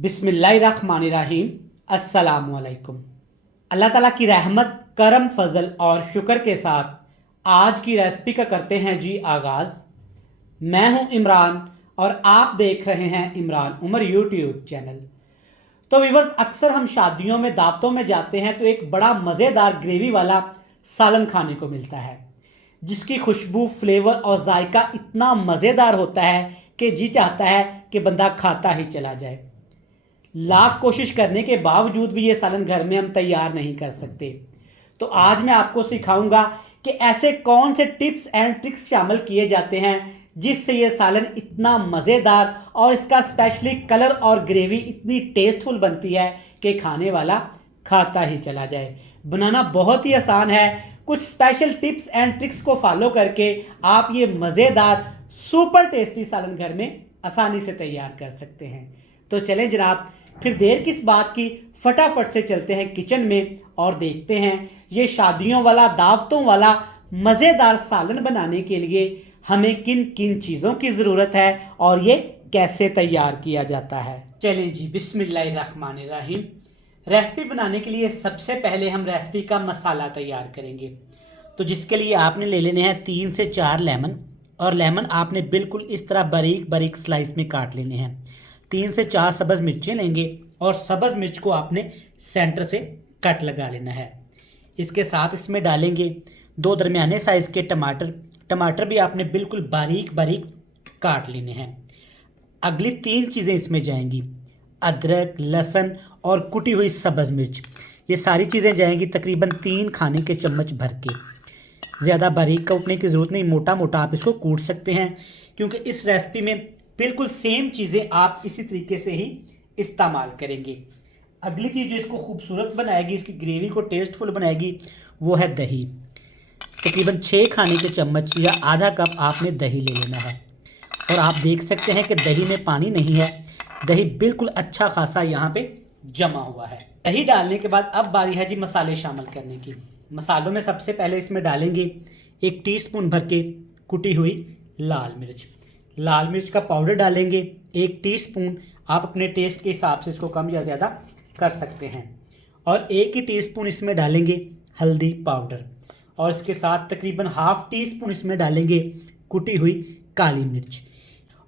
बिस्मिल्लाहिर्रहमानिर्रहीम। अस्सलामुअलैकुम। अल्लाह ताला की रहमत, करम, फजल और शुक्र के साथ आज की रेसिपी का करते हैं जी आगाज़। मैं हूं इमरान और आप देख रहे हैं इमरान उमर यूट्यूब चैनल। तो व्यूअर्स, अक्सर हम शादियों में, दावतों में जाते हैं तो एक बड़ा मज़ेदार ग्रेवी वाला सालन खाने को मिलता है जिसकी खुशबू, फ्लेवर और जायका इतना मज़ेदार होता है कि जी चाहता है कि बंदा खाता ही चला जाए। लाख कोशिश करने के बावजूद भी ये सालन घर में हम तैयार नहीं कर सकते। तो आज मैं आपको सिखाऊंगा कि ऐसे कौन से टिप्स एंड ट्रिक्स शामिल किए जाते हैं जिससे ये सालन इतना मज़ेदार और इसका स्पेशली कलर और ग्रेवी इतनी टेस्टफुल बनती है कि खाने वाला खाता ही चला जाए। बनाना बहुत ही आसान है। कुछ स्पेशल टिप्स एंड ट्रिक्स को फॉलो करके आप ये मज़ेदार सुपर टेस्टी सालन घर में आसानी से तैयार कर सकते हैं। तो चलें जनाब, फिर देर किस बात की, फटाफट से चलते हैं किचन में और देखते हैं ये शादियों वाला, दावतों वाला मज़ेदार सालन बनाने के लिए हमें किन किन चीज़ों की ज़रूरत है और ये कैसे तैयार किया जाता है। चलें जी, बिस्मिल्लाहिर्रहमानिर्रहीम। रेसिपी बनाने के लिए सबसे पहले हम रेसिपी का मसाला तैयार करेंगे। तो जिसके लिए आपने ले लेने हैं 3 से 4 लेमन, और लेमन आपने बिल्कुल इस तरह बारीक बारीक स्लाइस में काट लेने हैं। 3 से 4 सब्ज़ मिर्चें लेंगे और सब्ज़ मिर्च को आपने सेंटर से कट लगा लेना है। इसके साथ इसमें डालेंगे 2 दरमियाने साइज़ के टमाटर। टमाटर भी आपने बिल्कुल बारीक बारीक काट लेने हैं। अगली 3 चीज़ें इसमें जाएंगी, अदरक, लहसुन और कुटी हुई सब्ज़ मिर्च। ये सारी चीज़ें जाएंगी तकरीबन 3 खाने के चम्मच भर के। ज़्यादा बारीक कूटने की ज़रूरत नहीं, मोटा मोटा आप इसको कूट सकते हैं क्योंकि इस रेसिपी में बिल्कुल सेम चीज़ें आप इसी तरीके से ही इस्तेमाल करेंगे। अगली चीज़ जो इसको खूबसूरत बनाएगी, इसकी ग्रेवी को टेस्टफुल बनाएगी, वो है दही। तकरीबन 6 खाने के चम्मच या आधा कप आपने दही ले लेना है। और आप देख सकते हैं कि दही में पानी नहीं है, दही बिल्कुल अच्छा खासा यहाँ पे जमा हुआ है। दही डालने के बाद अब बारी है जी मसाले शामिल करने की। मसालों में सबसे पहले इसमें डालेंगे 1 टीस्पून भर के कुटी हुई लाल मिर्च। लाल मिर्च का पाउडर डालेंगे 1 टीस्पून। आप अपने टेस्ट के हिसाब से इसको कम या ज़्यादा कर सकते हैं। और 1 ही टीस्पून इसमें डालेंगे हल्दी पाउडर, और इसके साथ तकरीबन ½ टीस्पून इसमें डालेंगे कुटी हुई काली मिर्च,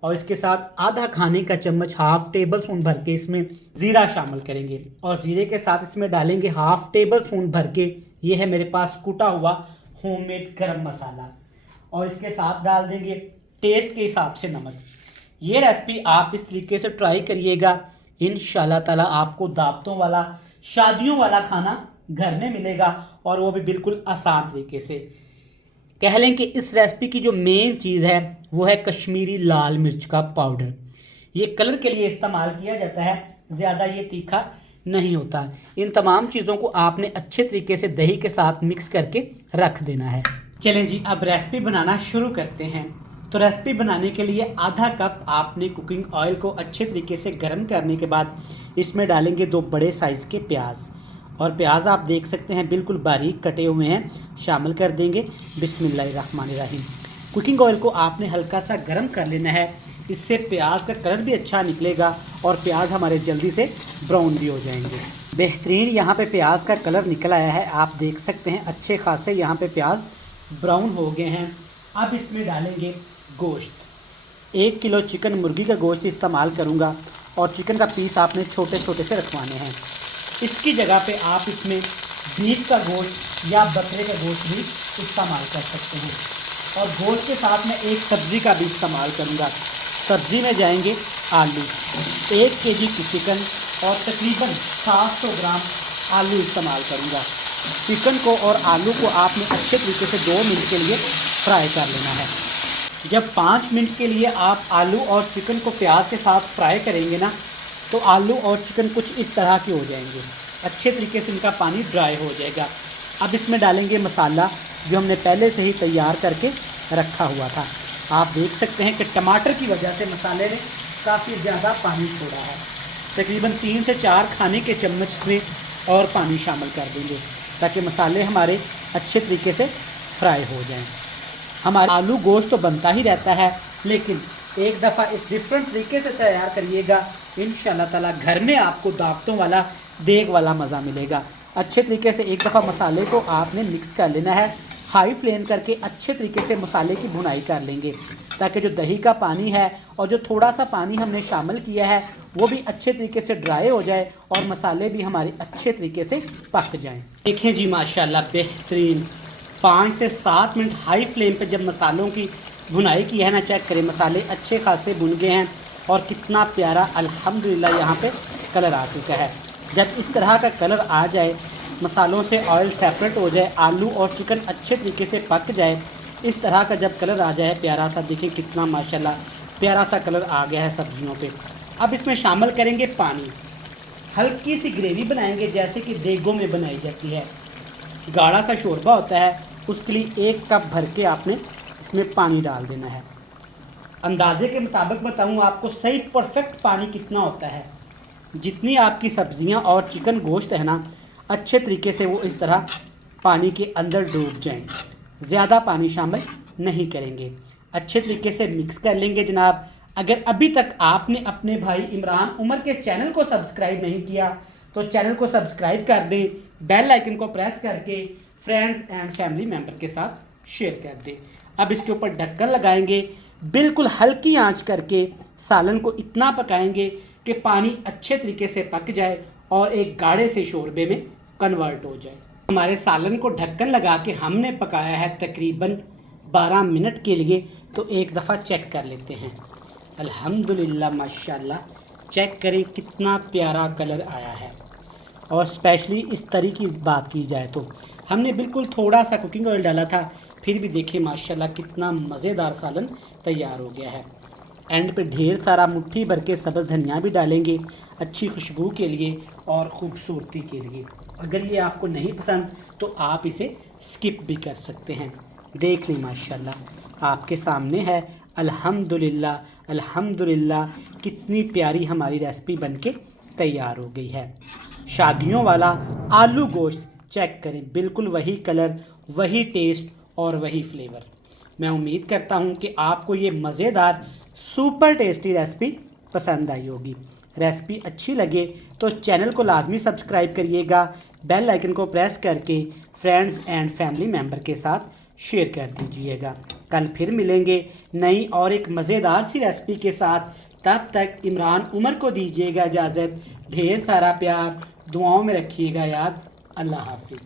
और इसके साथ आधा खाने का चम्मच, ½ टेबल स्पून भर के इसमें ज़ीरा शामिल करेंगे। और ज़ीरे के साथ इसमें डालेंगे ½ टेबल स्पून भर के, ये है मेरे पास कुटा हुआ होममेड गरम मसाला, और इसके साथ डाल देंगे टेस्ट के हिसाब से नमक। ये रेसिपी आप इस तरीके से ट्राई करिएगा, इंशाल्लाह ताला आपको दावतों वाला, शादियों वाला खाना घर में मिलेगा, और वो भी बिल्कुल आसान तरीके से। कह लें कि इस रेसिपी की जो मेन चीज़ है वो है कश्मीरी लाल मिर्च का पाउडर। ये कलर के लिए इस्तेमाल किया जाता है, ज़्यादा ये तीखा नहीं होता। इन तमाम चीज़ों को आपने अच्छे तरीके से दही के साथ मिक्स करके रख देना है। चलें जी, अब रेसिपी बनाना शुरू करते हैं। तो रेसिपी बनाने के लिए आधा कप आपने कुकिंग ऑयल को अच्छे तरीके से गर्म करने के बाद इसमें डालेंगे 2 बड़े साइज़ के प्याज, और प्याज आप देख सकते हैं बिल्कुल बारीक कटे हुए हैं, शामिल कर देंगे। बिस्मिल्लाहिर्रहमानिर्रहीम। कुकिंग ऑयल को आपने हल्का सा गर्म कर लेना है, इससे प्याज का कलर भी अच्छा निकलेगा और प्याज हमारे जल्दी से ब्राउन भी हो जाएंगे। बेहतरीन यहाँ पे प्याज का कलर निकल आया है, आप देख सकते हैं अच्छे खासे यहाँ पे प्याज ब्राउन हो गए हैं। अब इसमें डालेंगे गोश्त। 1 किलो चिकन मुर्गी का गोश्त इस्तेमाल करूँगा, और चिकन का पीस आपने छोटे छोटे से रखवाने हैं। इसकी जगह पे आप इसमें बीफ का गोश्त या बकरे का गोश्त भी इस्तेमाल कर सकते हैं। और गोश्त के साथ मैं एक सब्ज़ी का भी इस्तेमाल करूँगा। सब्ज़ी में जाएंगे आलू, 1 केजी की चिकन और तकरीबन 700 ग्राम आलू इस्तेमाल करूँगा। चिकन को और आलू को आपने अच्छे तरीके से 2 मिनट के लिए फ्राई कर लेना है। जब 5 मिनट के लिए आप आलू और चिकन को प्याज के साथ फ्राई करेंगे ना, तो आलू और चिकन कुछ इस तरह के हो जाएंगे, अच्छे तरीके से इनका पानी ड्राई हो जाएगा। अब इसमें डालेंगे मसाला जो हमने पहले से ही तैयार करके रखा हुआ था। आप देख सकते हैं कि टमाटर की वजह से मसाले ने काफ़ी ज़्यादा पानी छोड़ा है। तकरीबन 3 से 4 खाने के चम्मच में और पानी शामिल कर देंगे ताकि मसाले हमारे अच्छे तरीके से फ्राई हो जाएं। हमारा आलू गोश्त तो बनता ही रहता है, लेकिन एक दफ़ा इस डिफरेंट तरीके से तैयार करिएगा इंशाल्लाह ताला घर में आपको दावतों वाला देग वाला मज़ा मिलेगा। अच्छे तरीके से एक दफ़ा मसाले को आपने मिक्स कर लेना है। हाई फ्लेम करके अच्छे तरीके से मसाले की भुनाई कर लेंगे ताकि जो दही का पानी है और जो थोड़ा सा पानी हमने शामिल किया है वो भी अच्छे तरीके से ड्राई हो जाए और मसाले भी हमारे अच्छे तरीके से पक जाएं। देखें जी माशाल्लाह बेहतरीन 5 से 7 मिनट हाई फ्लेम पे जब मसालों की भुनाई की है ना, चेक करें मसाले अच्छे खासे भुन गए हैं और कितना प्यारा अल्हम्दुलिल्लाह यहाँ पे कलर आ चुका है। जब इस तरह का कलर आ जाए, मसालों से ऑयल सेपरेट हो जाए, आलू और चिकन अच्छे तरीके से पक जाए, इस तरह का जब कलर आ जाए प्यारा सा, देखिए कितना माशाल्लाह प्यारा सा कलर आ गया है सब्जियों पे। अब इसमें शामिल करेंगे पानी। हल्की सी ग्रेवी बनाएंगे जैसे कि देगों में बनाई जाती है। गाढ़ा सा शोरबा होता है, उसके लिए 1 कप भर के आपने इसमें पानी डाल देना है। अंदाजे के मुताबिक बताऊँ आपको सही परफेक्ट पानी कितना होता है। जितनी आपकी सब्जियां और चिकन गोश्त है ना, अच्छे तरीके से वो इस तरह पानी के अंदर डूब जाएं। ज़्यादा पानी शामिल नहीं करेंगे, अच्छे तरीके से मिक्स कर लेंगे जनाब। अगर अभी तक आपने अपने भाई इमरान उमर के चैनल को सब्सक्राइब नहीं किया तो चैनल को सब्सक्राइब कर दें, बेल आइकन को प्रेस करके फ्रेंड्स एंड फैमिली मेम्बर के साथ शेयर कर दें। अब इसके ऊपर ढक्कन लगाएंगे, बिल्कुल हल्की आंच करके सालन को इतना पकाएंगे कि पानी अच्छे तरीके से पक जाए और एक गाढ़े से शोरबे में कन्वर्ट हो जाए। हमारे सालन को ढक्कन लगा के हमने पकाया है तकरीबन 12 मिनट के लिए, तो एक दफ़ा चेक कर लेते हैं। अल्हम्दुलिल्लाह माशाल्लाह, चेक करें कितना प्यारा कलर आया है। और स्पेशली इस तरीके की बात की जाए तो हमने बिल्कुल थोड़ा सा कुकिंग ऑयल डाला था, फिर भी देखिए माशाल्लाह कितना मज़ेदार सालन तैयार हो गया है। एंड पे ढेर सारा मुट्ठी भर के सब्ज़ धनिया भी डालेंगे अच्छी खुशबू के लिए और ख़ूबसूरती के लिए। अगर ये आपको नहीं पसंद तो आप इसे स्किप भी कर सकते हैं। देख ली माशाल्लाह आपके सामने है। अल्हम्दुलिल्लाह अल्हम्दुलिल्लाह, कितनी प्यारी हमारी रेसिपी बनके तैयार हो गई है। शादियों वाला आलू गोश्त चेक करें, बिल्कुल वही कलर, वही टेस्ट और वही फ्लेवर। मैं उम्मीद करता हूँ कि आपको ये मज़ेदार सुपर टेस्टी रेसिपी पसंद आई होगी। रेसिपी अच्छी लगे तो चैनल को लाजमी सब्सक्राइब करिएगा, बेल आइकन को प्रेस करके फ्रेंड्स एंड फैमिली मेम्बर के साथ शेयर कर दीजिएगा। कल फिर मिलेंगे नई और एक मज़ेदार सी रेसिपी के साथ। तब तक इमरान उमर को दीजिएगा इजाज़त। ढेर सारा प्यार, दुआओं में रखिएगा याद। अल्लाह हाफिज़।